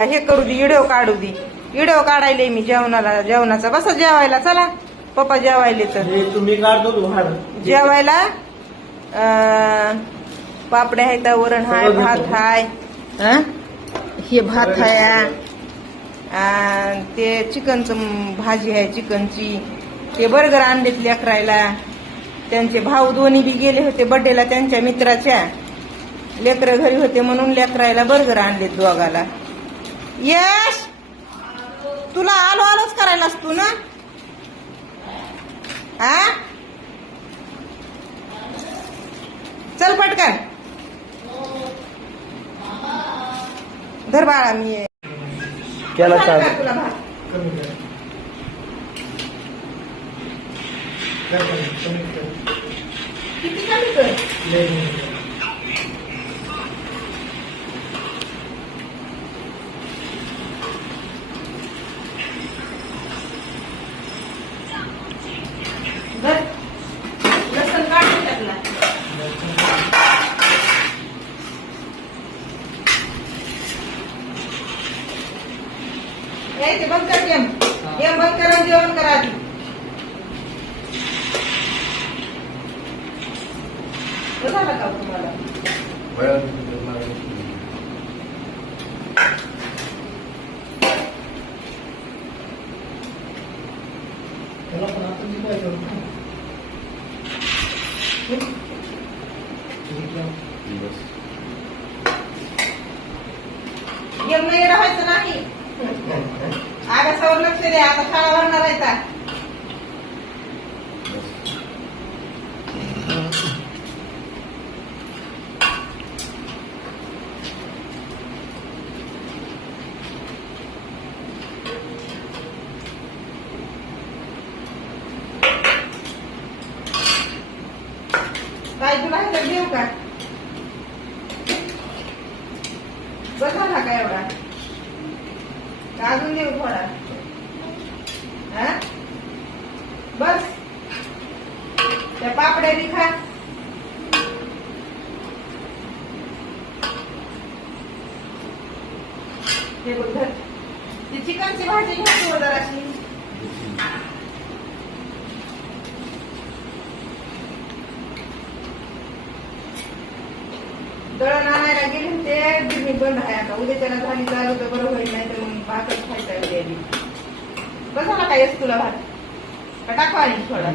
हे करू दे, व्हिडिओ काढू दे. व्हिडिओ काढायले मी जेवणाचा. बसा जेवायला, चला पप्पा जेवायले. तर तुम्ही काढतो जेवायला पापड्या आहेत, वरण हाय, भात हाय, हे भात हाय, ते चिकनचं भाजी आहे चिकनची. ते बर्गर आणलेत लेकरायला. त्यांचे भाऊ दोन्ही बी गेले होते बर्थडेला त्यांच्या मित्राच्या. लेकरं घरी होते म्हणून लेकरायला बर्गर आणलेत दोघाला. यश, तुला आलो आलोच करायलास तू ना. हा, चल पटकन धर बाळा. मी केला तुला भात किती कमी कर. लसण काढून टाकला. यायचे बंद कर. गेम बंद करा, जेवण करा आधी. झालं का तुम्हाला? गेम नाही राहायचं नाही. अभ्यासावर लक्ष द्या. आता शाळा भरणार आहे का? काय तुला ह्याच्यात देऊ का? बस झाला का एवढा? का अजून देऊ थोडा? बस. त्या पापड्या बी खा. हे बघ धर. ती चिकनची भाजी घ्या जराशी. दळण आणायला गेले ते गिरणी बंद आहे आता. उद्या त्याला झाली चालू तर बरं होईल, नाही तर मग भातच खायचा उद्या. बसायला काय येस तुला भात का टाकू आणि थोडा?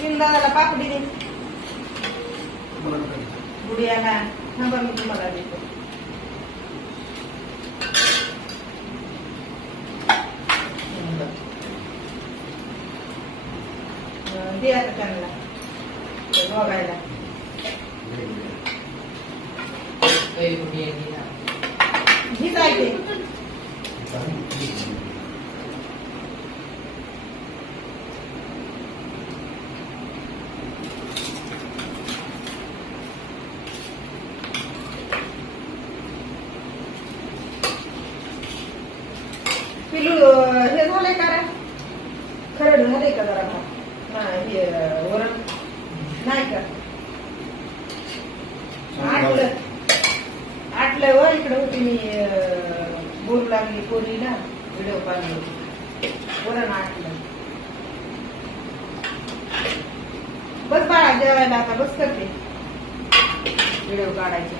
तीन दादाला पापडी दे. गुडियाला थांबा, मी तुम्हाला देतो. दे आता त्यांना बघायला. ही जायचे पिलू. हे झालंय का रे? खरड झालंय का जरा भात? नाही वरण नाही का? आटलं व इकडे होती मी. बोलू लागली पोरीला, व्हिडिओ काढली होती. वरण आटलं. बस बाळा जेवायला आता. बस करते व्हिडिओ काढायचे.